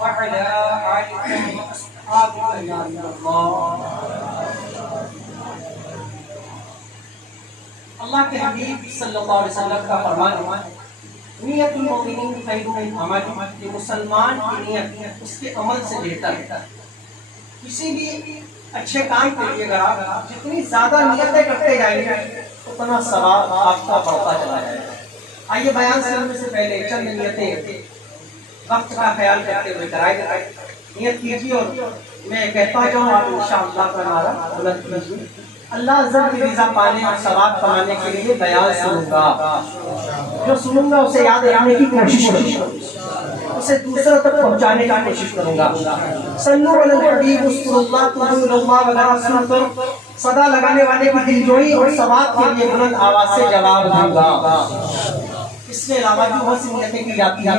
وعلى آلك وأصحابك يا الله۔ اللہ کے حبیب صلی اللہ علیہ وسلم کا فرمان ہے نیت المؤمنین خیر من عمل، کہ مسلمان کی نیت اس کے عمل سے بہتر ہے۔ کسی بھی اچھے کام کے لیے اگر آپ جتنی زیادہ نیتیں کرتے جائیں گے اتنا ثواب آپ کا بڑھتا چلا جائے گا۔ آئیے بیان کرنے سے پہلے چند نیتیں وقت کا خیال کرتے ہوئے کرائے جائیں۔ نیت کیجیے اور میں کہتا جاؤں آپ انشاءاللہ کا نعرہ بلند کیجیے۔ اللہ عزت کی رضا پانے اور ثواب کمانے کے لیے بیان سنوں گا، جو سنوں گا اسے یاد رکھنے کی کوشش کروں گا، اسے دوسروں تک پہنچانے کی کوشش کروں گا۔ صلو علی الحبیب اذکروا اللہ تذکروا اللہ وغیرہ سن کر صدا لگانے والے کی دلجوئی اور ثواب کے لیے بلند آواز سے جواب دوں گا۔ اس کے علاوہ بھی بہت سی نیتیں کی جاتی ہیں۔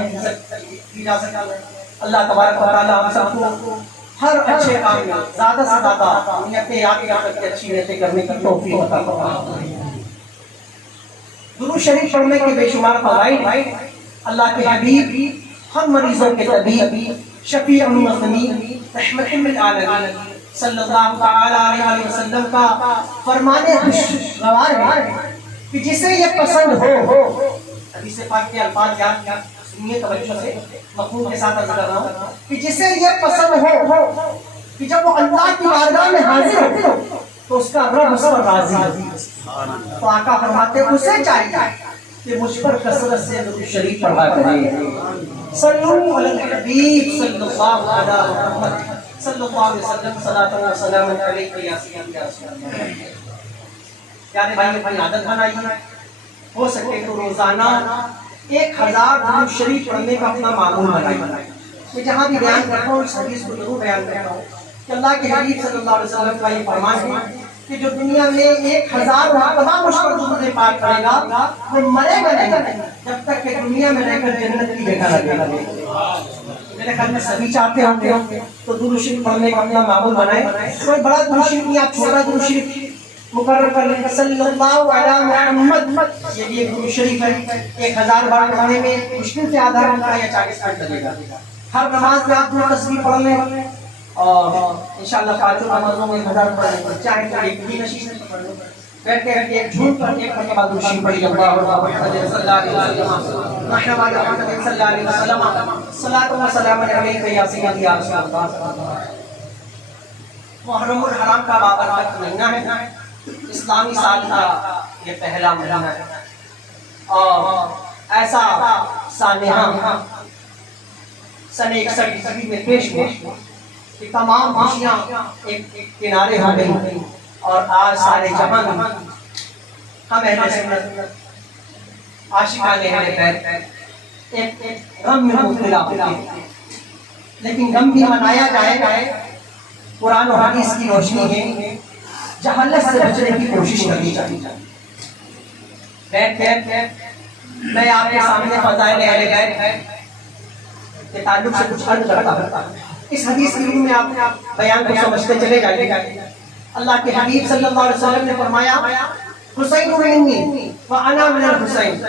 اللہ تبارک و تعالی ہم سب کو ہر اچھے کام میں زیادہ سے زیادہ نیتیں یاد کر کے اچھی نیتیں کرنے کی توفیق عطا فرمائے۔ درود شریف پڑھنے کے بے شمار فضائل۔ اللہ کے حبیب ہم مریضوں کے طبیب شفیع المذنبین رحمت للعالمین صلی اللہ تعالی علیہ وسلم کا فرمان خوشگوار ہے کہ جسے یہ پسند ہو، حدیث پاک کے الفاظ یاد سنیے توجہ سے، مفہوم کے ساتھ عرض کر رہا ہوں کہ جسے یہ پسند ہو کہ جب وہ اللہ کی بارگاہ میں حاضر ہو تو اس کا رب اس پر راضی ہو۔ تو آقا فرماتے ہیں اسے چاہیے کہ مجھ پر کثرت سے درود شریف پڑھا کرے۔ صلو علی الحبیب صلی اللہ علی محمد صلی اللہ علیہ وسلم صلاۃ و سلام علیک یا سیدی یا رسول اللہ۔ پیارے بھائی اپنی عادت بنائیے، ہو سکے تو روزانہ 1000 درود شریف پڑھنے کا اپنا معمول بنائیے۔ میں جہاں بھی بیان کرتا ہوں اس حدیث کو ضرور بیان کرتا ہوں کہ اللہ کے حبیب صلی اللہ علیہ وسلم کا یہ فرمان ہے کہ جو دنیا میں 1000 مرتبہ مجھ پر درود پاک پڑھے گا وہ مرے گا نہیں جب تک کہ دنیا میں رہ کر جنت کی جگہ لگے گا۔ میرے خیال میں سبھی چاہتے ہوں گے تو درود شریف پڑھنے کا اپنا معمول بنائیں۔ کوئی بڑا درود شریف نہیں، آپ چھوٹا درود شریف مقرر کر لیں۔ صلی اللہ علی محمد، یہ بھی ایک درود شریف ہے، 1000 بار پڑھنے میں مشکل سے آدھا گھنٹہ یا 40 منٹ لگے گا۔ ہر نماز میں آپ درود تسبیح پڑھ لیں اور انشاءاللہ پانچوں نمازوں میں 1000 پڑھ لیں، چاہے تو ایک بھی نشین سے پڑھ لیں، بیٹھ کے ایک جھوٹ پر ایک مرتبہ درود شریف پڑھی۔ اللہ محمد صلی اللہ علیہ وسلم محمد صلی اللہ علیہ وسلم صلاۃ و سلام علیک یا سیدی یا رسول اللہ۔ محرم الحرام کا بابرکت مہینہ ہے، اسلامی سال کا یہ پہلا مہینہ ہے اور ایسا سانحہ سن 61 عیسوی میں پیش ہوا کہ تمام خوشیاں ایک کنارے ہو گئی اور آج سارے جہاں میں ہم اہل سنت عاشقان اہل بیت ایک غم میں مبتلا ہوتے ہیں، لیکن غم بھی منایا جائے۔ قرآن و حدیث کی روشنی ہے، جہالت سے بچنے کی کوشش کرنی چاہیے۔ میں آپ کے سامنے فضائل اہل بیت کے تعلق سے کچھ عرض کرتا ہوں۔ اس حدیث کی روح میں آپ بیان کو سمجھتے چلے جائیں گے۔ اللہ کے حبیب صلی اللہ علیہ وسلم نے فرمایا حسین منی وانا من الحسین،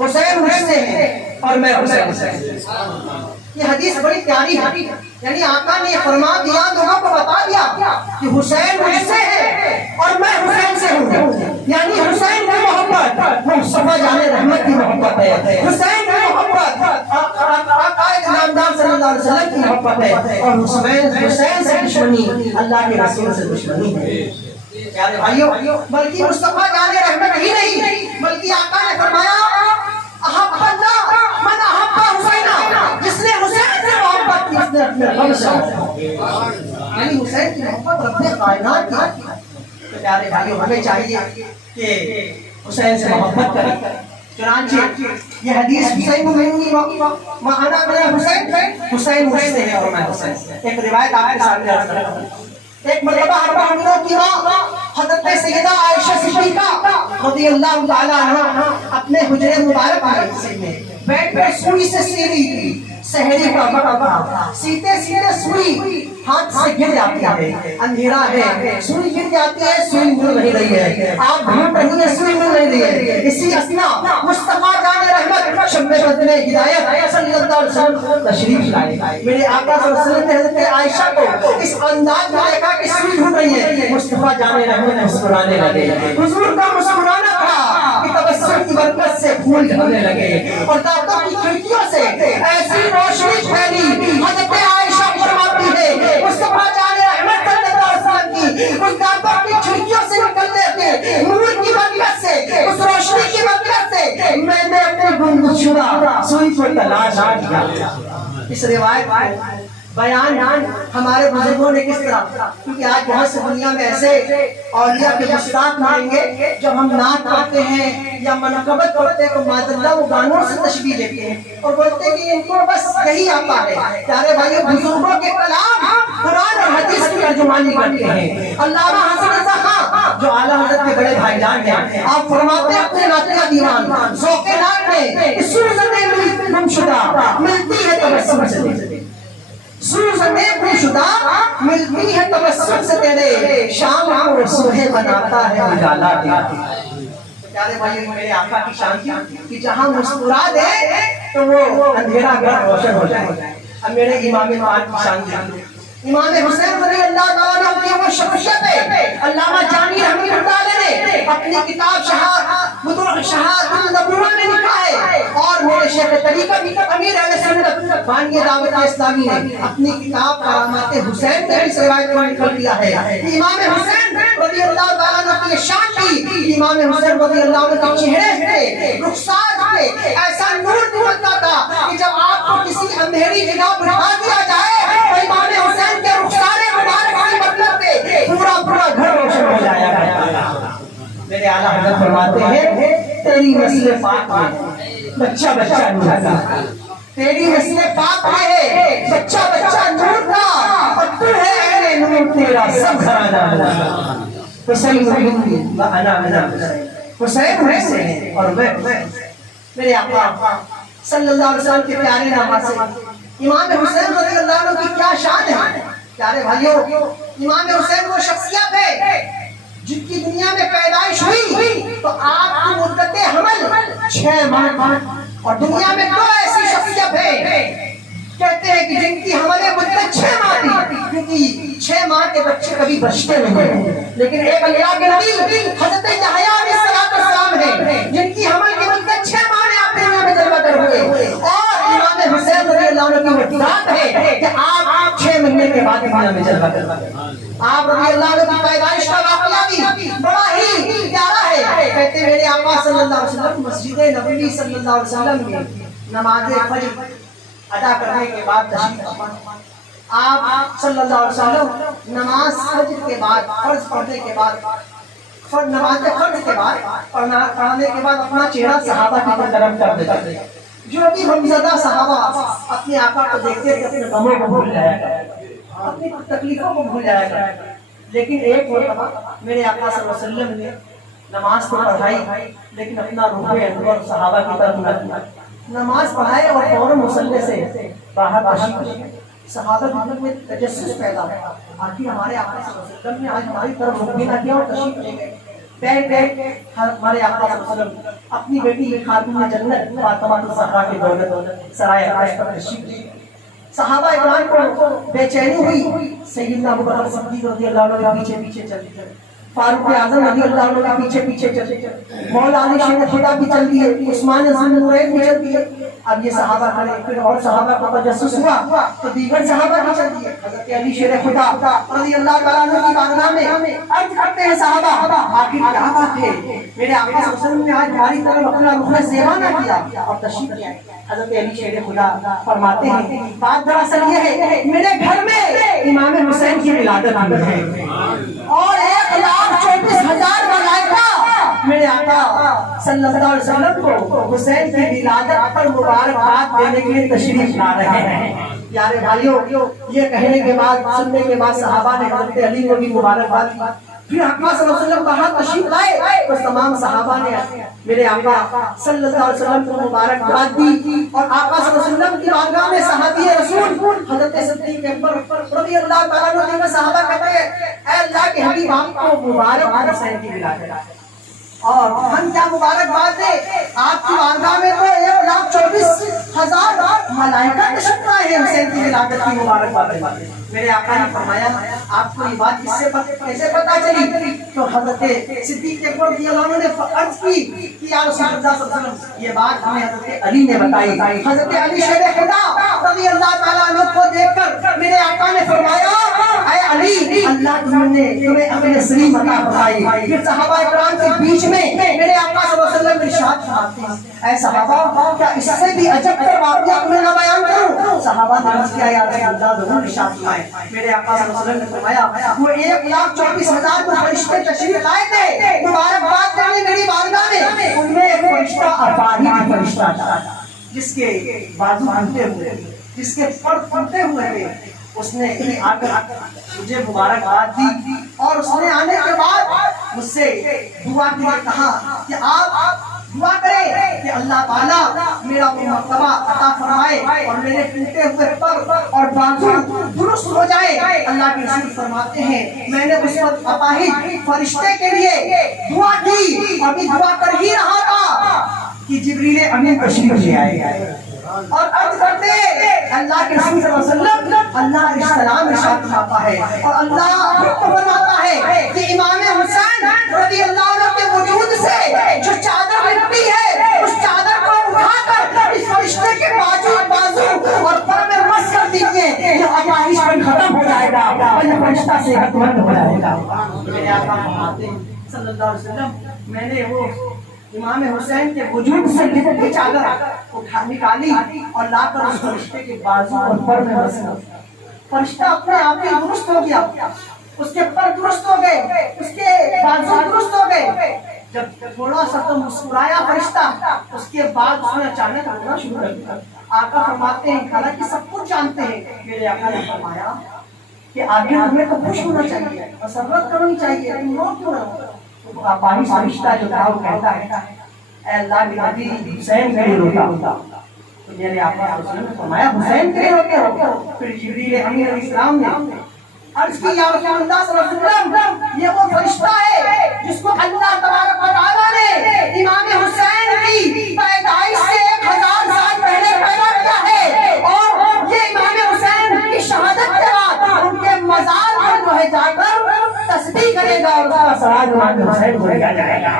حسین مجھ سے ہے اور میں حسین سے۔ یہ حدیث بڑی پیاری ہے، یعنی آقا نے فرما دیا، لوگوں کو بتا دیا کہ حسین مجھ سے ہے اور میں حسین سے ہوں، یعنی حسین کی محبت مصطفیٰ جان رحمت کی محبت ہے، حسین کی محبت آقا نامدار صلی اللہ علیہ وسلم کی محبت ہے، اور حسین سے دشمنی اللہ کے رسول سے دشمنی ہے۔ پیارے بھائیو، بلکہ مصطفیٰ جان رحمت ہی نہیں بلکہ آقا نے فرمایا احب اللہ من احب حسینا، جس نے حسین سے محبت کی اس نے اپنے رب سے محبت کی، یعنی حسین کی محبت رب کائنات کی۔ تو پیارے بھائیو، ہمیں چاہیے کہ حسین سے محبت کریں۔ چنانچہ یہ حدیث حسین منی وانا من حسین، حسین مجھ سے ہے اور میں حسین سے۔ ایک روایت آپ کے سامنے عرض کرتا ہوں۔ ایک مرتبہ اربع اموروں کی ماں حضرت سیدہ عائشہ صدیقہ رضی اللہ تعالی عنہا اپنے حجرے مبارک میں بیٹھ کر سوئی سے سیری سہری کا وقت تھا، سیتے سیتے سوئی ہاتھ سے گر جاتی ہے، اندھیرا ہے، سوئی گر جاتی ہے، سوئی مل نہیں رہی ہے، آپ ڈھونڈ رہی ہے، سوئی مل نہیں رہی ہے۔ اسی اثنا مصطفیٰ جان رحمت شمع بدر ہدایت صلی اللہ علیہ وسلم تشریف لائے۔ میرے آقا صلی اللہ علیہ وسلم نے حضرت عائشہ کو اس انداز میں دیکھا کہ سوئی ڈھونڈ رہی ہے، مصطفیٰ جان رحمت مسکرانے لگے۔ حضور کا مسکرانا تھا کہ تبسم کی برکت سے پھول جھڑنے لگے اور دانتوں کی کھڑکیوں سے ایسی روشنی پھیلی۔ حضرت عائشہ فرماتی ہے مصطفیٰ جان رحمت صلی اللہ علیہ وسلم کی اس دانتوں کی کھڑکیوں سے نکلنے کے نور کی برکت سے، اس روشنی کی برکت سے میں نے اپنے گمشدہ سوئی کو تلاش کیا۔ اس روایت کو بیان ہمارے بزرگوں نے کس طرح، کیونکہ آج بہت سے دنیا میں ایسے اولیاء کے گستاخ مانیں گے جب ہم نعت پڑھتے ہیں یا منقبت پڑھتے ہیں تو معذاللہ وہ گانوں سے تشبیہ دیتے ہیں اور بولتے ہیں کہ ان کو بس یہی آتا ہے۔ پیارے بھائیو، بزرگوں کے کلام قرآن اور حدیث کی ترجمانی کرتے ہیں۔ علامہ حسن رضا خان جو اعلیٰ حضرت کے بڑے بھائی جان ہیں، آپ فرماتے ہیں اپنے نعت دیوان ذوق نعت میں سوزنے گمشدہ ملتی ہے تبسم سے، سوزنے گمشدہ ملتی ہے تبسم سے تیرے، شام کو صبح بناتا ہے اجالا تیرا۔ پیارے بھائی، میرے آقا کی شان تھی کہ جہاں مسکرا دے تو وہ اندھیرا گھر روشن ہو جائے۔ اب میرے امام پاک کی شان تھی، امام حسین رضی اللہ تعالیٰ عنہ کی وہ شخصیت ہے۔ علامہ جانی رحمۃ اللہ علیہ نے اپنی کتاب شہادۃ النبوہ میں لکھا ہے، اور میرے شیخ طریقت امیر اہل سنت بانی دعوت اسلامی نے اپنی کتاب کرامات حسین میں اس روایت کو نقل کیا ہے۔ امام حسین رضی اللہ تعالیٰ عنہ کی شان تھی، امام حسین رضی اللہ عنہ کے چہرے پہ، رخسار پہ ایسا نور چمکتا تھا کہ جب آپ کو کسی اندھیری جگہ بٹھا دیا جائے تو امام حسین کے رخسارے مبارک کی مطلب پہ پورا گھر روشن ہو جایا کرتا۔ میرے اعلیٰ حضرت فرماتے ہیں تیری نسل پاک میں بچہ نور تھا، تیری نسل پاک ہے بچہ نور تھا، اور تو ہے اے نور تیرا سب گھرانہ۔ حسین حسین اور میں، میرے آقا صلی اللہ علیہ وسلم کے پیارے نامہ سے امام حسین رضی اللہ عنہ کی کیا شان ہے۔ پیارے بھائیو، امام حسین وہ شخصیت ہے جن کی دنیا میں پیدائش ہوئی تو آپ کی مدت حمل 6 ماہ، اور دنیا میں 2 ایسی شخصیت ہے کہتے ہیں کہ جن کی حمل مدت 6 ماہ تھی، کیونکہ 6 ماہ کے بچے کبھی بچتے نہیں، لیکن ایک اللہ کے نبی حضرت یحییٰ علیہ السلام ہیں جن کی حمل کی مدت 6 ماہ میں آپ دنیا میں جلوہ گر ہوئے، اور امام حسین رضی اللہ عنہ کی وہ ذات ہے کہ آپ 6 مہینے کے بعد دنیا میں جلوہ گر ہوئے۔ آپ رضی اللہ عنہ کی پیدائش کا واقعہ بھی بڑا ہی پیارا ہے۔ کہتے ہیں میرے آقا صلی اللہ علیہ وسلم مسجد نبوی صلی اللہ علیہ وسلم میں نماز فجر ادا کرنے کے بعد تشریف، آپ صلی اللہ علیہ وسلم نماز فجر کے بعد، فرض پڑھنے کے بعد، نماز فرض کے بعد پڑھنے کے بعد اپنا چہرہ صحابہ کی طرف کر دیتے، جو بھی غمزدہ صحابہ اپنے آقا کو دیکھتے تھے اپنے غموں کو بھول جایا کرتے، اپنی تکلیفوں کو بھول جایا کرتے۔ لیکن ایک مرتبہ میرے آقا صلی اللہ علیہ وسلم نے نماز تو پڑھائی لیکن اپنا روح انور صحابہ کی طرف نہ کیا، نماز پڑھائے اور فوراً مصلی سے باہر تشریف لے۔ صحابہ کی دل میں تجسس پیدا ہوا، آخر ہمارے آقا صلی اللہ علیہ وسلم نے آج ہماری طرف رخ بھی نہ کیا اور تشریف لے گئے۔ بیٹھ ہمارے آقا صلی اللہ علیہ وسلم اپنی بیٹی خاتون جنت فاطمہ الزہرا کے دولت سرائے عائشہ پر تشریف لے گئے۔ صحابہ اکرام کو بے چینی ہوئی، سیدنا ابوبکر صدیق رضی اللہ عنہ کے پیچھے چلتے، فاروق اعظم رضی اللہ عنہ کے پیچھے چلتے، مولا علی شیر خدا بھی چل دیے، عثمان ذی النورین بھی چل دیے۔ اب یہ صحابہ کھڑے، پھر اور صحابہ کو تجسس ہوا تو دیگر صحابہ بھی چل دیے۔ حضرت علی شیر خدا رضی اللہ تعالیٰ عنہ کی بارگاہ میں عرض کرتے ہیں صحابہ آخر کیا بات ہے، میرے آقا صلی اللہ علیہ وسلم نے آج ہماری طرف اپنا رخ زیبا نہ کیا اور تشریف لے آئے۔ حضرت علی شیر خدا فرماتے ہیں بات دراصل یہ ہے میرے گھر میں امام حسین کی ولادت ہوئی ہے اور 1,34,000 ملائکہ میرے آقا صلی اللہ علیہ وسلم کو حسین کی ولادت پر مبارکباد دینے کے لیے تشریف لا رہے ہیں۔ پیارے بھائیو، یہ کہنے کے بعد، سننے کے بعد صحابہ نے حضرت علی کو بھی مبارکباد دی۔ پھر آقا صلی اللہ علیہ وسلم کہا تشریف لائے تو تمام صحابہ نے میرے آقا صلی اللہ علیہ وسلم کو مبارکباد دی، اور آقا صلی اللہ علیہ وسلم کی بارگاہ میں صحابی رسول حضرت صدیق اکبر رضی اللہ تعالیٰ عنہ صحابہ کہتے ہیں اے اللہ کے حبیب آپ کو مبارک حسین کی ولادت، اور ہم کیا مبارکباد دیں، آپ کی بارگاہ میں تو 1,24,000 ملائکہ تشریف لائے ہیں حسین کی ولادت کی مبارکباد دیں۔ میرے آقا نے فرمایا آپ کو یہ بات کس سے کیسے پتا چلی؟ تو حضرت صدیق اکبر رضی اللہ عنہ نے عرض کی کہ یا رسول اللہ صلی اللہ علیہ وسلم یہ بات ہمیں حضرت علی نے بتائی۔ حضرت علی شیر خدا رضی اللہ تعالیٰ عنہ کو دیکھ کر میرے آقا نے فرمایا اے علی اللہ تمہیں اپنے سلیم عطا فرمائی۔ پھر صحابہ اکرام کے بیچ میں میرے آقا صلی اللہ علیہ وسلم ارشاد فرماتے ہیں اے صحابہ کیا اس سے بھی عجب تر واقعہ تمہیں نہ بیان کروں؟ صحابہ نے عرض کیا یا رسول اللہ ضرور ارشاد فرمائے۔ میرے آقا صلی اللہ علیہ وسلم نے فرمایا وہ 1,24,000 کو فرشتے تشریف لائے تھے مبارکباد کرنے میری بارگاہ میں، ان میں ایک فرشتہ افاہی کا فرشتہ تھا جس کے بازو پھوٹے ہوئے، جس کے پر پھوٹے ہوئے تھے، اس نے آ کر مجھے مبارکباد دی، اور اس نے آنے کے بعد مجھ سے دعا کے لیے کہا کہ آپ دعا کریں کہ اللہ تعالیٰ میرا وہ مرتبہ عطا فرمائے اور میرے ٹوٹے ہوئے پر اور بازو درست ہو جائے۔ اللہ کے رسول فرماتے ہیں میں نے اس وقت اپاہج فرشتے کے لیے دعا کی، ابھی دعا کر ہی رہا تھا کہ جبریل امین تشریف لے آئے اور عرض کرتے اللہ کے رسول صلی اللہ علیہ وسلم اللہ علیہ السلام ارشاد فرماتا ہے اور اللہ حکم فرماتا ہے کہ امام حسین رضی اللہ عنہ کے وجود سے جو چادر لپٹی ہے اس چادر کو اٹھا کر اس فرشتے کے بازو اور پر میں مس کر دیجیے، یہ اپاہج پن ختم ہو جائے گا اور یہ فرشتہ صحت مند ہو جائے گا۔ میرے آقا فرماتے ہیں صلی اللہ علیہ وسلم میں نے وہ امام حسین کے وجود سے لپٹی چادر اٹھا نکالی اور لا کر اس فرشتے کے بازو اور پر میں بس کر، فرشتہ اپنے آپ ہی درست ہو گیا، اس کے پر درست ہو گئے، اس کے بازو درست ہو گئے۔ جب تھوڑا سا تو مسکرایا فرشتہ، اس کے بعد اس نے اچانک رونا شروع کر دیا۔ آقا فرماتے ہیں حالانکہ سب کچھ جانتے ہیں، میرے آقا نے فرمایا کہ آگے ہمیں تو خوش ہونا چاہیے، مسرت کرنی چاہیے، لیکن رو کیوں نہ ہو؟ اپاہج فرشتہ جو تھا وہ کہتا ہے اے اللہ کے نبی حسین کے لیے روتا ہوتا، تو میرے آقا صلی اللہ علیہ وسلم نے فرمایا حسین کے لیے روتے ہو؟ پھر جبریل امین علیہ السلام نے عرض کی یا رسول اللہ صلی اللہ علیہ وسلم یہ وہ فرشتہ ہے جس کو اللہ تبارک و تعالیٰ نے امام حسین کی پیدائش سے 1000 سال پہلے پیدا کیا ہے، اور یہ امام حسین کی شہادت کے بعد ان کے مزار پر جو ہے جا کر تسبیح کرے گا اور اس کا سراج امام حسین کو دیا جائے گا۔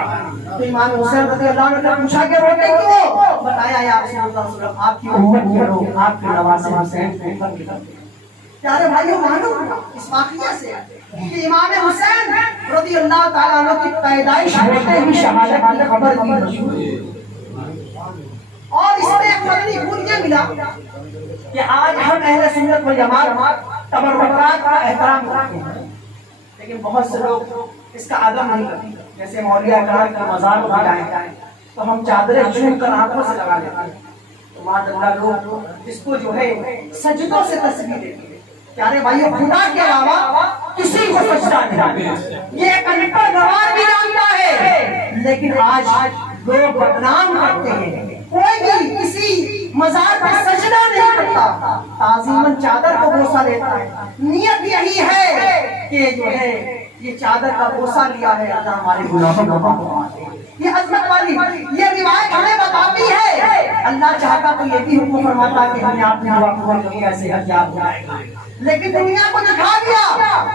تو امام حسین رضی اللہ عنہ نے پوچھا کہ روتے کیوں؟ بتایا یا رسول اللہ صلی اللہ علیہ وسلم آپ کی امت کے لوگ آپ کے نواسے حسین کو فکر کرتے ہیں۔ پیارے بھائیوں معلوم اس واقعہ سے کہ امام حسین رضی اللہ تعالیٰ عنہ کی پیدائش ہوتے ہی شہادت کی خبر کی مشہور ہے، اور اس میں ایک مدنی پھول یہ ملا کہ آج ہم اہل سنت و جماعت تبرکات کا احترام کرتے ہیں، لیکن بہت سے لوگ اس کا ادب نہیں کرتے، جیسے مولیہ کرام کا مزار اٹھا جائیں تو ہم چادریں چھوڑ کر آنکھوں سے لگا لیتے ہیں، تو ماشاء اللہ لوگ اس کو جو ہے سجدوں سے تسبیح دیتے ہیں۔ پیارے بھائیو خدا کے علاوہ کسی کو سجدہ نہیں، یہ ایک انپڑھ گوار بھی جانتا ہے، لیکن آج لوگ بدنام کرتے ہیں، کوئی بھی کسی مزار پر سجدہ نہیں کرتا، تعظیماً چادر کو بوسہ لیتا ہے، نیت یہی ہے کہ جو ہے یہ چادر کا بوسہ لیا ہے اللہ ہمارے گناہوں کو معاف فرمائے۔ یہ عظمت والی یہ روایت ہمیں بتاتی ہے اللہ چاہتا تو یہ بھی حکم فرماتا کہ ہمیں آپ نے دعا قبول کرنی ہے، صحت یاب ہو جائے گا، لیکن دنیا کو دکھا دیا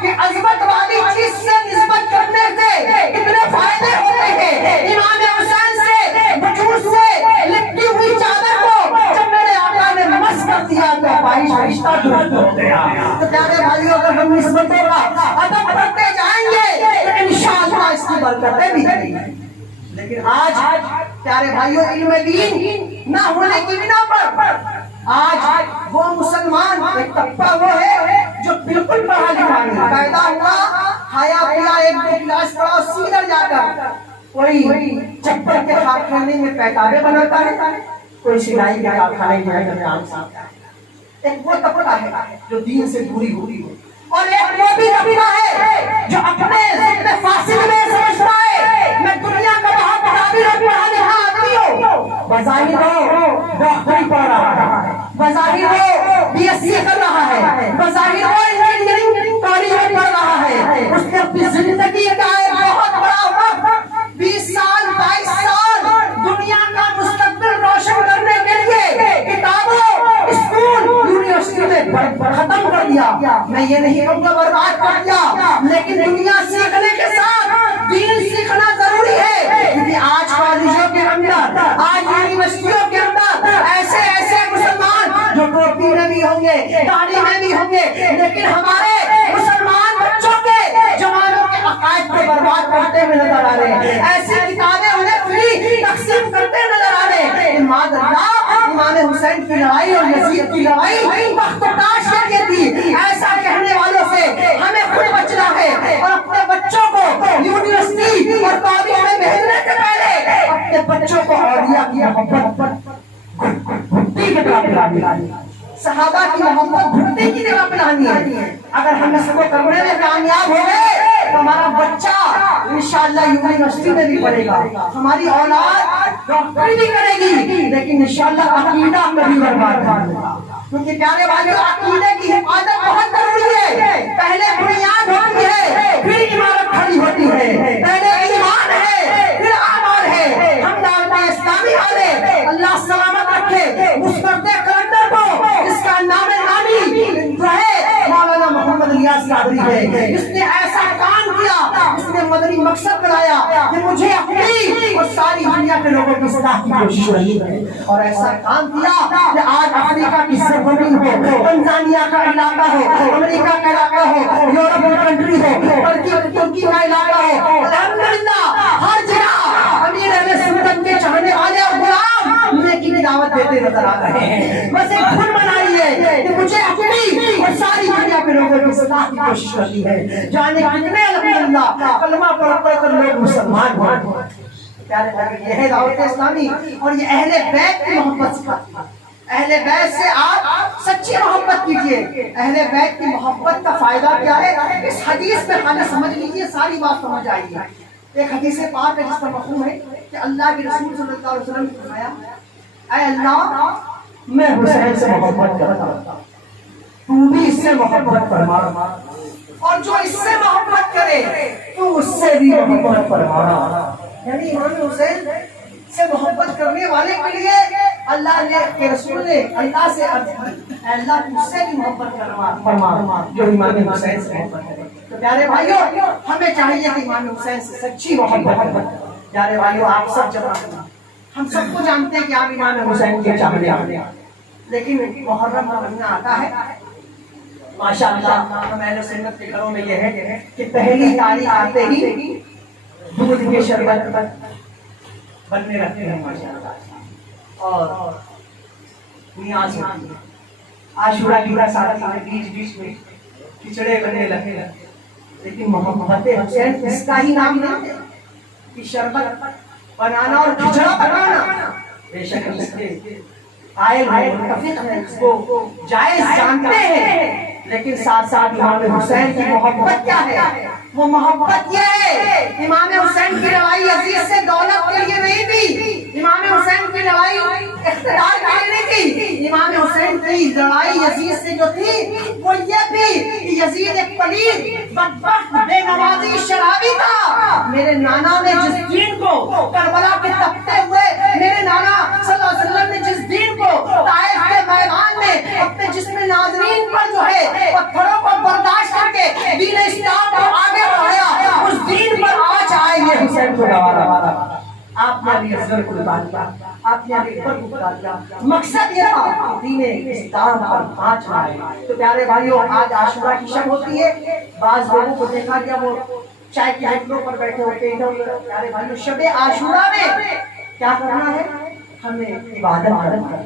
کہ عظمت والی چیز سے نسبت کرنے سے کتنے فائدے ہوتے ہیں۔ امام حسین سے وجود سے لپٹی ہوئی چادر کو جب میرے آقا نے مس کر دیا تو اپاہج فرشتہ درست ہو گیا۔ تو پیارے بھائیو اگر ہم نسبتوں کا ادب کرتے جائیں گے تو انشاءاللہ اس کی برکتیں بھی دیں گے، لیکن آج پیارے بھائیو علم دین نہ ہونے کی بنا پر آج وہ مسلمان ایک طبقہ وہ ہے جو بالکل پڑھا لکھا نہیں، پیدا ہوا کھایا پیا ایک دو کلاس پڑھا اور سیدھا جا کر کوئی چپل کے کارخانے میں پیکارے بناتا ہے، کوئی سلائی کے کارخانے میں کام ساتھ ہے۔ ایک وہ طبقہ ہے جو دین سے دوری ہوئی ہے، اور ایک وہ بھی طبقہ ہے جو اپنے ضد فاصل میں سمجھتا ہے میں دنیا کا بہت قابل اور پڑھا لکھا آدمی ہوں. بظاہر وہ ڈاکٹری پڑھ رہا ہے, بظاہر وہ بی ایس سی کر رہا ہے, بظاہر وہ انجینئرنگ کالج میں پڑھ رہا ہے. اس نے اپنی زندگی کا ایک بہت بڑا وقت 20 سال 22 سال دنیا کا مستقبل روشن کرنے کے لیے کتابوں اسکول یونیورسٹی میں ختم کر دیا. میں یہ نہیں کہوں گا برباد کر دیا, لیکن دنیا سیکھنے کے ساتھ دین سیکھنا ضروری ہے, کیونکہ آج کالجوں کے اندر, آج یونیورسٹیوں کے اندر ایسے ایسے مسلمان جو ٹوپی میں بھی ہوں گے, داڑھی میں بھی ہوں گے, لیکن ہمارے مسلمان بچوں کے جوانوں کے عقائد کو برباد کرتے ہوئے نظر آ رہے ہیں. ایسی کتابیں انہیں فری تقسیم کرتے نظر آ رہے ہیں. ماذ اللہ امام حسین کی لڑائی اور یزید کی لڑائی وقت تاش کے لیے تھی. ایسا کہنے والوں سے ہمیں خود بچنا ہے اور اپنے بچوں کو یونیورسٹی اور کالج میں بھیجنے سے پہلے اپنے بچوں کو اولیاء کی محبت بھٹی کی طرح پلانی ہے, صحابہ کی محبت بھٹی کی طرح پلانی ہے. اگر ہم اس کو کرنے میں کامیاب ہو گئے تو ہمارا بچہ انشاءاللہ یونیورسٹی میں بھی پڑھے گا, ہماری اولاد ڈاکٹری بھی کرے گی, لیکن انشاءاللہ عقیدہ کبھی برباد نہیں ہوگا. کیونکہ پیارے بھائیوں عقیدے کی حفاظت بہت ضروری ہے. پہلے بنیاد ہوتی ہے پھر عمارت کھڑی ہوتی ہے, پہلے ایمان ہے پھر اعمال ہے. ہم دعوت اسلامی والے اللہ سلامت رکھے اس مرد کلندر کو جس کا نام نامی جو ہے مولانا محمد الیاس قادری ہے, جس نے ایسا کام کیا, جس نے مدنی مقصد بنایا کہ مجھے اپنی اور ساری دنیا کے لوگوں کی اصلاح کی کوشش رہی ہے, اور ایسا کام کیا کہ آج افریقہ کی سرزمین ہو, تنزانیہ کا علاقہ ہو, امریکہ کا علاقہ ہو, یورپ کی کنٹری ہو, ترکی کا علاقہ ہو, الحمدللہ ہر جگہ امیر اہل سنت کے چاہنے والے اور غلام نیکی کی دعوت دیتے نظر آ رہے ہیں. بس ایک دھن بنائی ہے کہ مجھے اپنی اور ساری دنیا کے لوگوں کی اصلاح کی کوشش کرنی ہے. جانے کتنے الحمدللہ کلمہ پڑھ پڑھ کر لوگ مسلمان ہوئے. پیارے بھائی یہ ہے دعوت اسلامی, اور یہ اہل بیت کی محبت سکھاتی ہے. اہل بیت سے آپ سچی محبت کیجئے. اہل بیت کی محبت کا فائدہ کیا ہے اس حدیث میں خالی سمجھ لیجئے, ساری بات سمجھ آئے گی. ایک حدیث پاک ہے جس کا مفہوم ہے کہ اللہ کے رسول صلی اللہ علیہ وسلم نے فرمایا, اے اللہ میں حسین سے محبت کرتا ہوں, تو بھی اس سے محبت فرما, اور جو اس سے محبت کرے تو اس سے بھی محبت فرما. یعنی امام حسین سے محبت کرنے والے کے لیے اللہ نے کے رسول نے اللہ سے عرض کی, اے اللہ تو اس سے بھی محبت فرما جو امام حسین سے محبت کرے. تو پیارے بھائیوں ہمیں چاہیے کہ امام حسین سے سچی محبت کریں. پیارے بھائیوں آپ سب جمع کرنا, ہم سب کو جانتے ہیں کہ آپ امام حسین کے چاہنے والے ہیں, لیکن محرم کا مہینہ آتا ہے ماشاءاللہ ہم اہل سنت کے گھروں میں یہ ہے کہ پہلی تاریخ آتے ہی دودھ کے شربت بننے رکھتے ہیں ماشاءاللہ, اور نیاز ہوتی ہے. عاشورہ کی رات کے بیچ بیچ میں کھچڑے بنے لگے, لیکن محمد حسین اس کا ہی نام نہیں کہ شربت بنانا اور کھچڑا بنانا بے شک اس کے قائل ہیں, متفق ہیں, اس کو جائز جانتے ہیں, لیکن ساتھ ساتھ امام حسین کی محبت کیا ہے؟ وہ محبت یہ ہے, امام حسین کی لڑائی یزید سے دولت کے لیے نہیں تھی, امام حسین کی لڑائی اقتدار کے لیے نہیں تھی. امام حسین کی لڑائی یزید سے جو تھی وہ یہ تھی کہ یزید ایک پلید بدبخت بے نمازی شرابی تھا. میرے نانا نے جس دین کو کربلا کے تپتے ہوئے, میرے نانا صلی اللہ علیہ وسلم نے جس دین کو طائف کے میدان میں اپنے جسم ناظرین پر جو ہے پتھروں کو برداشت کر کے دین اسلام کو آگے بڑھایا, اس دین پر آج آئے یہ حسین کو گوارا. آپ نے ابھی اصغر کو نکال دیا, آپ نے ابھی اکبر کو نکال دیا, مقصد یہ تھا دین اسلام پر آج آئے. تو پیارے بھائیوں آج عاشورہ کی شب ہوتی ہے, بعض لوگوں کو دیکھا گیا وہ چائے کی ہٹلوں پر بیٹھے ہوتے ہیں. پیارے بھائیوں شب عاشورہ میں کیا کرنا ہے؟ ہمیں عبادت کرنا ہے,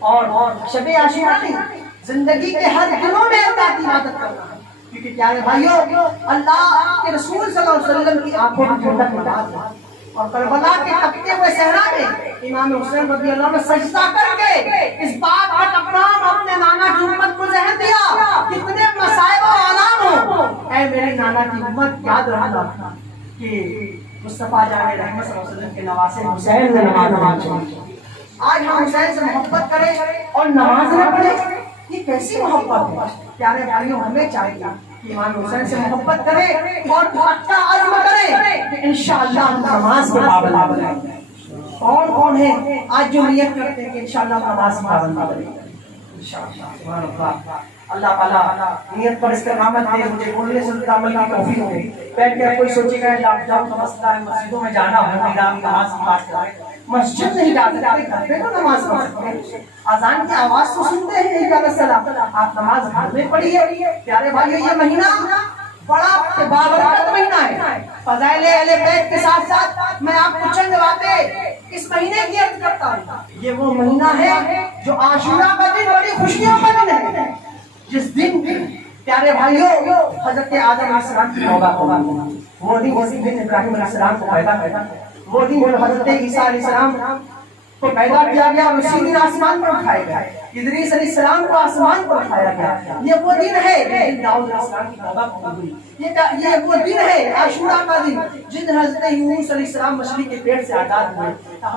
اور شب عاشورہ میں زندگی کے ہر دنوں میں اللہ کی عبادت کرنا ہے. کیونکہ پیارے بھائیوں اللہ کے رسول صلی اللہ علیہ وسلم کی آنکھوں کی ٹھنڈک نماز ہے, اور کربلا کے تپتے ہوئے صحرا میں امام حسین رضی اللہ عنہ سجدہ کر کے اس بات کا تمام اپنے نانا کی امت کو ذہن دیا. کتنے مسائل آنا کی امت یاد رکھنا کہ مصطفیٰ جان رحمت صلی اللہ علیہ وسلم کے نواسے حسین نے نماز پڑھی. آج ہم حسین سے محبت کریں اور نماز نہ پڑھیں، یہ کیسی محبت ہے؟ پیارے بھائیوں، ہمیں چاہیے کہ امام حسین سے محبت کریں اور پختہ عزم کریں کہ انشاءاللہ ہم نماز کے پابند بنیں. کون ہے آج جو نیت کرتے ہیں کہ انشاءاللہ ہم نماز کی پابندی کریں گے انشاءاللہ؟ سبحان اللہ. اللہ تعالیٰ نیت پر استقامت دے، مجھے بولنے سے عمل کی توفیق دے. بیٹھ کے کوئی سوچے گا لاک ڈاؤن کا مسئلہ ہے، مسجدوں میں جانا ہے، نماز کی بات کریں، مسجد نہیں جا سکتے، گھر پہ تو نماز پڑھ سکتے ہیں. اذان کی آواز تو سنتے ہیں ایک السلام، آپ نماز گھر میں پڑھیے. پیارے بھائیو، یہ مہینہ بڑا بابرکت مہینہ ہے. فضائل اہل بیت کے ساتھ ساتھ میں آپ کو چند باتیں اس مہینے کی عرض کرتا ہوں. یہ وہ مہینہ ہے جو عاشورہ کا دن بڑی خوشیوں کا دن ہے، جس دن پیارے بھائیوں حضرت آدم علیہ السلام کی توبہ ہوگی. وہ دن اسی دن ابراہیم علیہ السلام کو پیدا کیا، وہ دن جو حضرت عیسیٰ علیہ السلام کو پیدا کیا گیا اور اسی دن آسمان پر اٹھایا گیا. ادریس علیہ السلام کو آسمان پر اٹھایا گیا. یہ وہ دن ہے جس دن داؤد علیہ السلام کی توبہ قبول ہوئی. یہ وہ دن ہے عاشورہ کا دن جس دن حضرت یونس علیہ السلام مچھلی کے پیٹ سے آزاد ہوئے.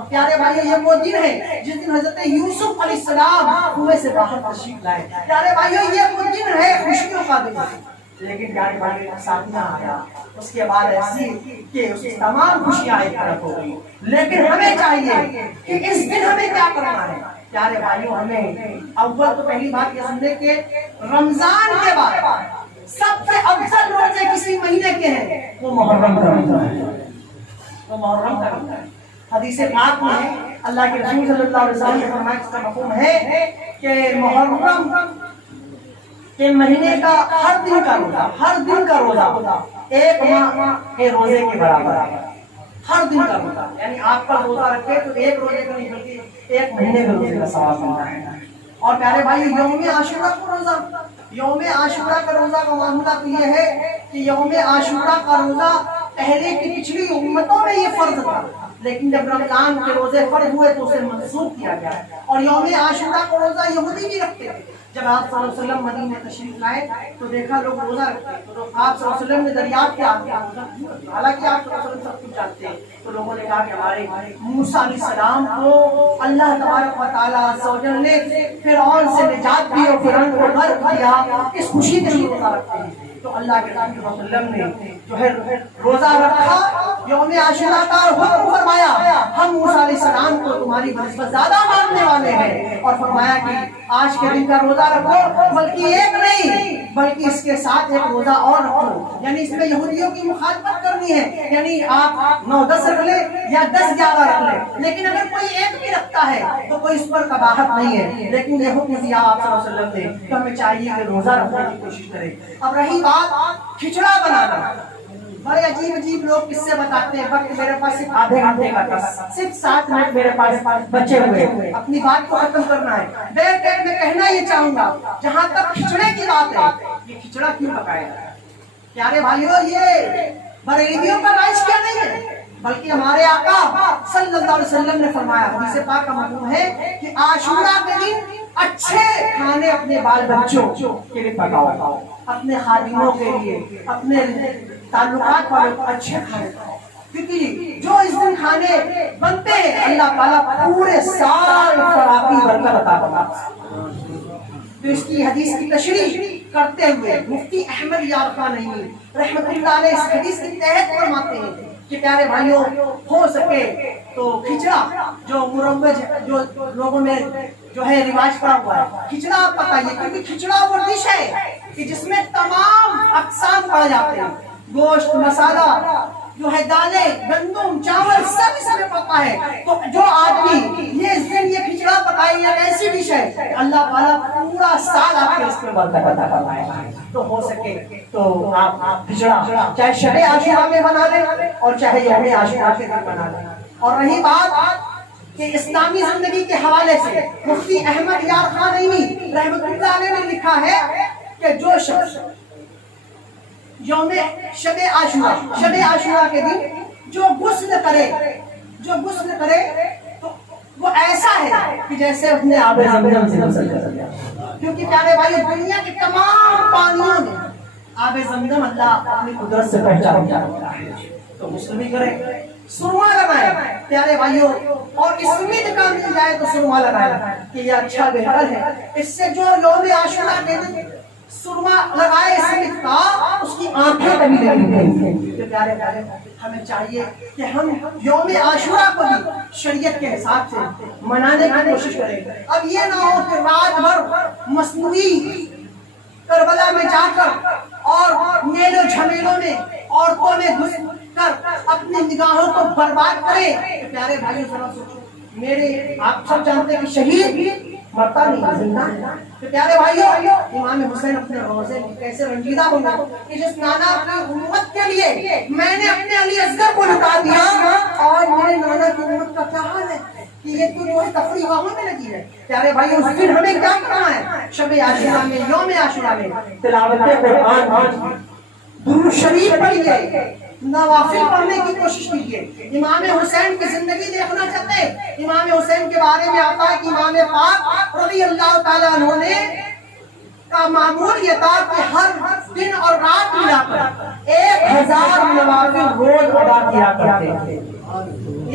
پیارے بھائی، یہ وہ دن ہے جس دن حضرت یوسف علیہ السلام کنویں سے باہر تشریف لائے. پیارے بھائیو، یہ وہ دن ہے خوشیوں کا دن. لیکن پیارے بھائی، ساتھ آیا اس کے بعد ایسی کہ اس کی تمام خوشیاں ایک طرف ہو گئی. لیکن ہمیں چاہیے کہ اس دن ہمیں کیا کرنا ہے. پیارے بھائیوں، ہمیں اول تو پہلی بات یہ سمجھے کہ رمضان کے بعد سب سے افضل روزے کسی مہینے کے ہیں، وہ محرم کا روزہ ہے. وہ محرم کا روزہ ہے. حدیث پاک میں اللہ کے رسول صلی اللہ علیہ وسلم نے فرمایا، اس کا مفہوم ہے کہ محرم کے مہینے کا ہر دن کا روزہ ایک ماہ کے روزے کے برابر ہے. ہر دن کا روزہ، یعنی آپ کا روزہ رکھے تو ایک روزے کا نہیں بلکہ ایک مہینے کے روزے کا ثواب ملتا ہے. اور پیارے بھائی، یوم عاشورہ کا روزہ کا معاملہ تو یہ ہے کہ یوم عاشورہ کا روزہ پہلے کی پچھلی امتوں میں یہ فرض تھا، لیکن جب رمضان کے روزے فرض ہوئے تو اسے منسوخ کیا گیا. اور یوم عاشورہ کا روزہ یہودی بھی رکھتے تھے. جب آپ صلی اللہ علیہ وسلم مدینے میں تشریف لائے تو دیکھا لوگ روزہ رکھتے ہیں. تو آپ صلی اللہ علیہ وسلم نے دریافت کیا، حالانکہ آپ صلی اللہ علیہ وسلم سب کچھ جانتے ہیں. تو لوگوں نے کہا کہ ہمارے موسیٰ علیہ السلام کو اللہ تبارک و تعالیٰ عز و جل نے فرعون سے نجات دی اور فرعون کو غرق کیا، اس خوشی میں روزہ رکھتے ہیں. تو اللہ کے نبی صلی اللہ علیہ وسلم نے جو ہے روزہ رکھا، یوم عاشورہ کا حکم فرمایا، ہم موسیٰ علیہ السلام کو تمہاری بنسبت زیادہ ماننے والے ہیں. اور فرمایا کہ آج کے دن کا روزہ رکھو، بلکہ ایک نہیں بلکہ اس کے ساتھ ایک روزہ اور رکھو. یعنی اس میں یہودیوں کی مخالفت کرنی ہے، یعنی آپ 9-10 رکھ لیں یا 10-11 رکھ لیں، لیکن اگر کوئی ایک بھی رکھتا ہے تو کوئی اس پر قباحت نہیں ہے. لیکن یہ حکم دیا آپ صلی اللہ علیہ وسلم نے کہ ہمیں چاہیے کہ روزہ رکھنے کی کوشش کریں. اب رہی بات کھچڑا بنانا، بڑے عجیب لوگ کس سے بتاتے ہیں. وقت میرے پاس صرف آدھے گھنٹے کا تھا، صرف 7 منٹ میرے پاس بچے ہوئے، اپنی بات کو ختم کرنا ہے. دیر میں کہنا یہ چاہوں گا، جہاں تک کھچڑے کی بات ہے، یہ کھچڑا کیوں پکایا جائے؟ پیارے بھائیو، یہ بریلویوں کا رائج کیا نہیں ہے، بلکہ ہمارے آقا صلی اللہ علیہ وسلم نے فرمایا. حدیث پاک کا مفہوم ہے کہ عاشورہ کے دن اچھے کھانے اپنے بال بچوں کے لیے پکاؤ، اپنے خادموں کے لیے، اپنے تعلقات والوں کو اچھے کھانے کھاؤ، کیونکہ جو اس دن کھانے بنتے ہیں اللہ تعالیٰ پورے سال فراخی برکت عطا کرتا ہے. تو اس کی حدیث کی تشریح کرتے ہوئے مفتی احمد یار خان نعیمی رحمۃ اللہ علیہ اس حدیث کے تحت فرماتے ہیں کہ پیارے بھائیوں، ہو سکے تو کھچڑا جو مروج جو لوگوں میں جو ہے رواج پڑا ہوا ہے، کھچڑا آپ پکائیے، کیونکہ کھچڑا وہ ڈش ہے کہ جس میں تمام اقسام پائے جاتے ہیں، گوشت، مسالہ، جو ہے دالیں، گندم، چاول، سب اس میں پڑتا ہے. تو جو آدمی یہ اس دن یہ کھچڑا پکائے، یہ ایسی ڈش ہے کہ اللہ تعالیٰ پورا سال آپ کے اس میں برکت عطا فرمائے گا. تو ہو سکے تو آپ کھچڑا چاہے شب عاشورہ میں بنا لیں اور چاہے یوم عاشورہ کے دن بنا لیں. اور رہی بات کہ اسلامی زندگی کے حوالے سے مفتی احمد یار خان نعیمی رحمۃ اللہ علیہ نے لکھا ہے کہ جو شخص یوم شب عاشورہ کے دن جو غسل کرے تو وہ ایسا ہے کہ جیسے اس نے آب زمزم سے غسل کر لیا. کیونکہ پیارے بھائی، دنیا کے تمام پانیوں میں آب زمزم اللہ اپنی قدرت سے پہنچا دیا تو مسلمی کرے سرما لگائے پیارے بھائیوں، اور اس امید کا مل جائے تو سرما لگائے کہ یہ اچھا بہتر ہے. اس سے جو یوم عاشورہ کے دن سرما لگائے اس امید کا، اس کی آنکھیں کبھی نہیں دیکھیں. پیارے بھائی ہمیں چاہیے کہ ہم یوم عاشورہ کو بھی شریعت کے حساب سے منانے کی کوشش کریں. اب یہ نہ ہو کہ رات بھر مصنوعی کربلا میں جا کر اور میلوں جھمیلوں میں عورتوں میں گھس کر اپنی نگاہوں کو برباد کرے. پیارے بھائی ذرا سوچو، میرے آپ سب جانتے ہیں کہ شہید مرتا نہیں زندہ ہے. تو پیارے بھائیوں، امام حسین اپنے روزے میں کیسے رنجیدہ ہوں گے کہ جس نانا کی امت کے لیے میں نے اپنے علی اصغر کو لٹا دیا، اور میرے نانا کی امت کا کیا حال ہے کہ یہ تو جو ہے تفریح میں لگی ہے. پیارے بھائیوں، اس دن ہمیں کیا کرنا ہے؟ شب عاشورہ میں، یوم عاشورہ میں تلاوت قرآن، درود شریف پڑھیے، نوافل پڑھنے کی کوشش کیجیے. امام حسین کی زندگی دیکھنا چاہتے ہیں؟ امام حسین کے بارے میں آتا ہے کہ امام پاک رضی اللہ تعالیٰ عنہ نے کا معمول یہ تھا کہ ہر دن اور رات ملا کر 1000 نوافل روز ادا کیا کرتے تھے.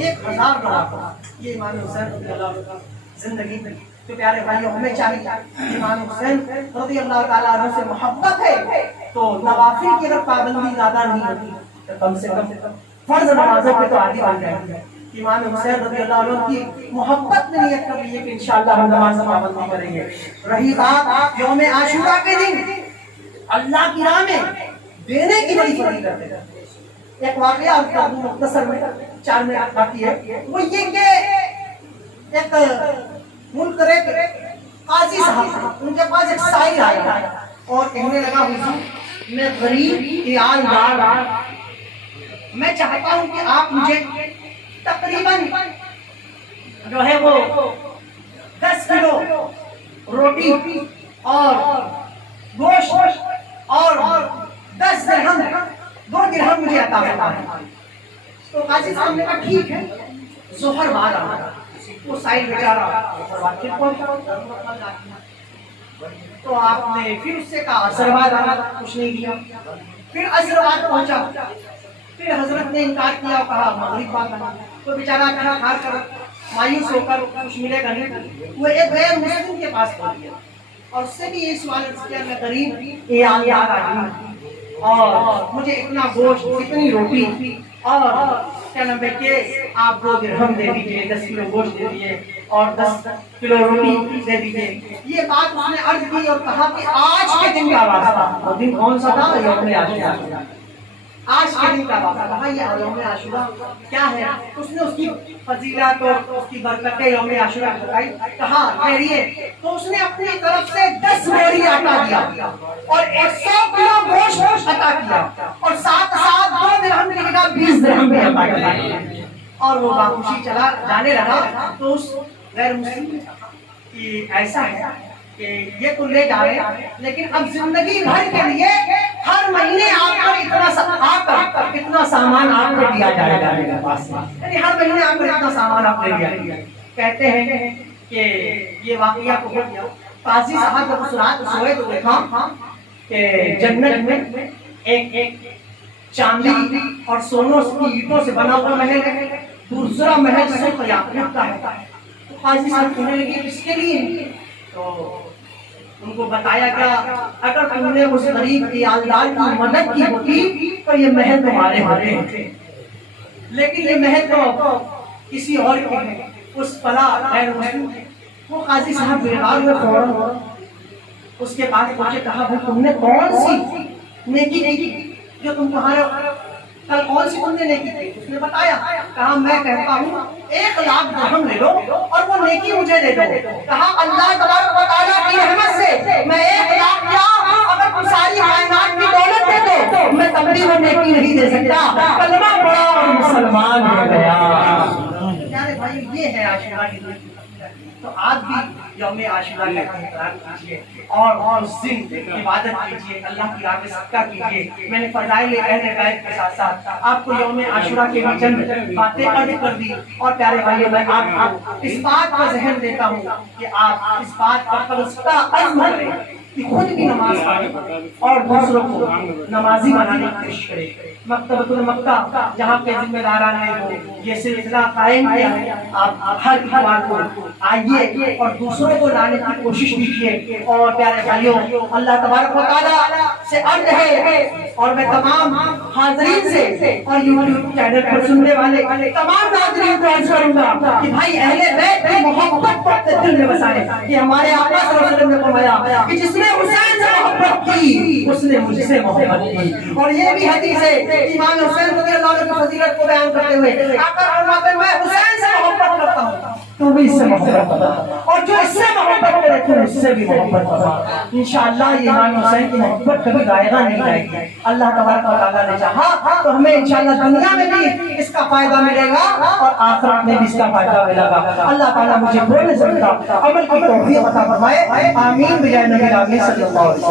1000 نوافل، یہ امام حسین رضی اللہ عنہ زندگی میں. تو پیارے بھائیوں، ہمیں چاہیے امام حسین رضی اللہ تعالیٰ عنہ سے محبت ہے تو نوافل کی اگر پابندی زیادہ نہیں ہوتی تو کم سے کم فرض نمازوں کے تو عادی بن جائیں گے. امام حسین رضی اللہ عنہ کی محبت میں نیت کر لیے کہ انشاءاللہ ہم نماز پابندی کریں گے. رہی بات یوم عاشورہ کے دن اللہ کی راہ میں دینے کی بڑی فضیلت ہے. ایک واقعہ آپ کا مختصر میں 4 منٹ باقی ہے، وہ یہ کہ ایک ملک رہے قاضی صاحب، ان کے پاس ایک سائل آیا اور کہنے لگا حضور میں غریب عیال دار، میں چاہتا ہوں کہ آپ مجھے تقریباً جو ہے وہ 10 کلو روٹی اور گوشت اور 10 درہم 2 درہم مجھے عطا فرمائیں. تو قاضی صاحب نے کہا ٹھیک ہے. ظہر بعد آنا وہ سائل بیچارہ تو آپ نے پھر اس سے کہا عصر بعد آنا، کچھ نہیں دیا. پھر عصر بعد پہنچا، پھر حضرت نے انکار کیا اور کہا مغرب بعد آنا. تو بیچارہ کھانا کھا کر مایوس ہو کر کچھ ملے گا نہیں، وہ ایک غیر مسلم کے پاس پہنچ گیا اور اس سے بھی یہ سوال کیا میں غریب عیال آدمی اور مجھے اتنا گوشت، اتنی روٹی اور کیا نام ہے کہ آپ 2 درہم دے دیجیے، 10 کلو گوشت دے دیجیے اور 10 کلو روٹی دے دیجیے. یہ بات اس نے عرض کی اور کہا کہ آج کے دن کا واسطہ. اور دن کون سا تھا؟ یوم عاشورہ. آج کے دن کا واسطہ. کہا یہ یوم عاشورہ کیا ہے؟ اس نے اس کی فضیلت اور اس کی برکتیں یوم عاشورہ بتائی. کہا ٹھہریے. تو اس نے اپنی طرف سے 10 بوری آٹا دیا اور 100 کلو گوشت عطا کیا اور ساتھ 2 درہم کی جگہ 20 درہم بھی عطا کیا. اور وہ باخوشی چلا جانے لگا. تو اس غیر مسلم نے کہا کہ ایسا ہے کہ یہ تو لے جا رہے لیکن اب زندگی بھر کے لیے ہر مہینے آپ کو اتنا سامان آپ کو دیا جائے گا میرے پاس، یعنی ہر مہینے آپ کو اتنا سامان آپ لے لیا. کہتے ہیں کہ یہ واقعہ کو ہو گیا. قاضی صاحب جب اس رات سوئے تو دیکھا کہ جنت میں ایک چاندی اور سونوں کی اینٹوں سے بنا ہوا محل ہے، دوسرا محل سے قیامت کا ہے. تو قاضی صاحب کہنے لگے اس کے لیے. تو ان کو بتایا گیا اگر تم نے اس غریب عیالدار کی مدد کی ہوتی تو یہ محل تمہارے ہوتے، لیکن یہ محل تو کسی اور کے ہیں. اس فلا غیر مسلم وہ قاضی صاحب بیدار ہوئے، فوراً اس کے پاس پہنچے. کہا بھائی تم نے کون سی نیکی کی جو تم تمہارے کل کون سی تم نے نیکی کی؟ اس نے بتایا. کہا میں کہتا ہوں 1 لاکھ درہم لے لو اور وہ نیکی مجھے دے دو. کہا اللہ تبارک و تعالیٰ کی رحمت سے میں 1 لاکھ کیا اگر تم ساری کائنات کی دولت دے دو میں تب بھی وہ نیکی نہیں دے سکتا. کلمہ پڑھا اور مسلمان ہو گیا. پیارے بھائی یہ ہے عاشورہ کی دن. تو آپ بھی یوم عاشورہ کا احترام کیجیے اور اس دن عبادت کیجیے، اللہ کی راہ میں صدقہ کیجیے. میں نے فضائل اہل بیت کے ساتھ ساتھ آپ کو یوم عاشورہ کے بھی چند باتیں عرض کر دی. اور پیارے بھائیو میں آپ کو اس بات کا ذہن دیتا ہوں کہ آپ اس بات کا فلسفہ عزم کریں کہ خود بھی نماز پڑھے اور دوسروں کو نمازی بنانے کی کوشش کرے. مکتبۃ المکہ جہاں کے ذمہ داران نے وہ یہ سلسلہ قائم کیا ہے. آپ ہر اتوار کو آئیے اور دوسروں کو لانے کی کوشش کیجیے. اور پیارے بھائیوں، اللہ تبارک و تعالیٰ سے عرض ہے اور میں تمام حاضرین سے اور یوٹیوب چینل پر سننے والے تمام ناظرین کو عرض کروں گا کہ بھائی اہل بیت کی محبت کو دل میں بسائیں. کہ ہمارے آقا صلی اللہ علیہ وسلم نے فرمایا کہ جس نے حسین سے محبت کی اس نے مجھ سے محبت کی. اور یہ بھی حدیث ہے امام حسین رضی اللہ عنہ کی فضیلت کو بیان کرتے ہوئے آقا فرماتے ہیں میں حسین سے محبت کرتا ہوں تو بھی اس سے محبت کرتا اور جو اس سے محبت کرے تو اس سے بھی محبت کرتا. انشاءاللہ یہ امام حسین کی محبت کبھی غائبہ نہیں رہے گی. اللہ تبارک و تعالیٰ نے چاہا تو ہمیں انشاءاللہ دنیا میں بھی اس کا فائدہ ملے گا اور آخرت میں بھی اس کا فائدہ ملے گا. اللہ تعالیٰ مجھے بولنے سے عمل کی توفیق عطا فرمائے. آمین بجائے نبی صلی اللہ علیہ وسلم.